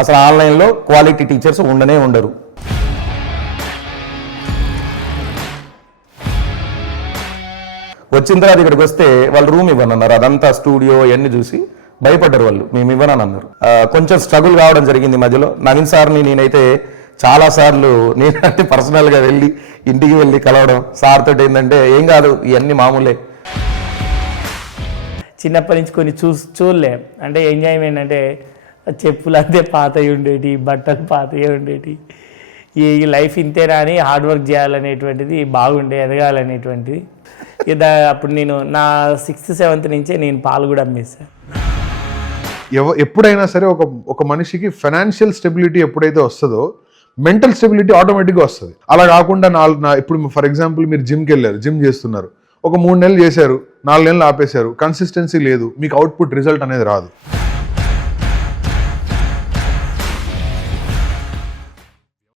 అసలు ఆన్లైన్లో quality teachers ఉండనే ఉండరు. వచ్చిన తర్వాత ఇక్కడికి వస్తే వాళ్ళు రూమ్ ఇవ్వనన్నారు. అదంతా స్టూడియో ఇవన్నీ చూసి భయపడ్డారు వాళ్ళు, మేము ఇవ్వనని అన్నారు. కొంచెం స్ట్రగుల్ కావడం జరిగింది మధ్యలో. నవీన్ సార్ని నేనైతే చాలాసార్లు నేనంటే పర్సనల్గా వెళ్ళి ఇంటికి వెళ్ళి కలవడం. సార్ తోటి ఏంటంటే ఏం కాదు ఇవన్నీ మామూలే. చిన్నప్పటి నుంచి కొన్ని చూడలే అంటే ఎంజాయ్మెంట్ అంటే చెప్పులు అంతే పాతవి ఉండేటి, బట్టలు పాతవి ఉండేటి. ఈ లైఫ్ ఇంతేనా అని హార్డ్ వర్క్ చేయాలనేటువంటిది బాగుండే, ఎదగాలనేటువంటిది. అప్పుడు నేను నా 6th 7th నుంచే నేను పాలు కూడా అమ్మేశాను. ఎప్పుడైనా సరే ఒక మనిషికి ఫైనాన్షియల్ స్టెబిలిటీ ఎప్పుడైతే వస్తుందో మెంటల్ స్టెబిలిటీ ఆటోమేటిక్గా వస్తుంది. అలా కాకుండా ఇప్పుడు ఫర్ ఎగ్జాంపుల్ మీరు జిమ్కి వెళ్ళారు, జిమ్ చేస్తున్నారు, ఒక 3 నెలలు చేశారు, 4 నెలలు ఆపేశారు, కన్సిస్టెన్సీ లేదు, మీకు అవుట్పుట్ రిజల్ట్ అనేది రాదు.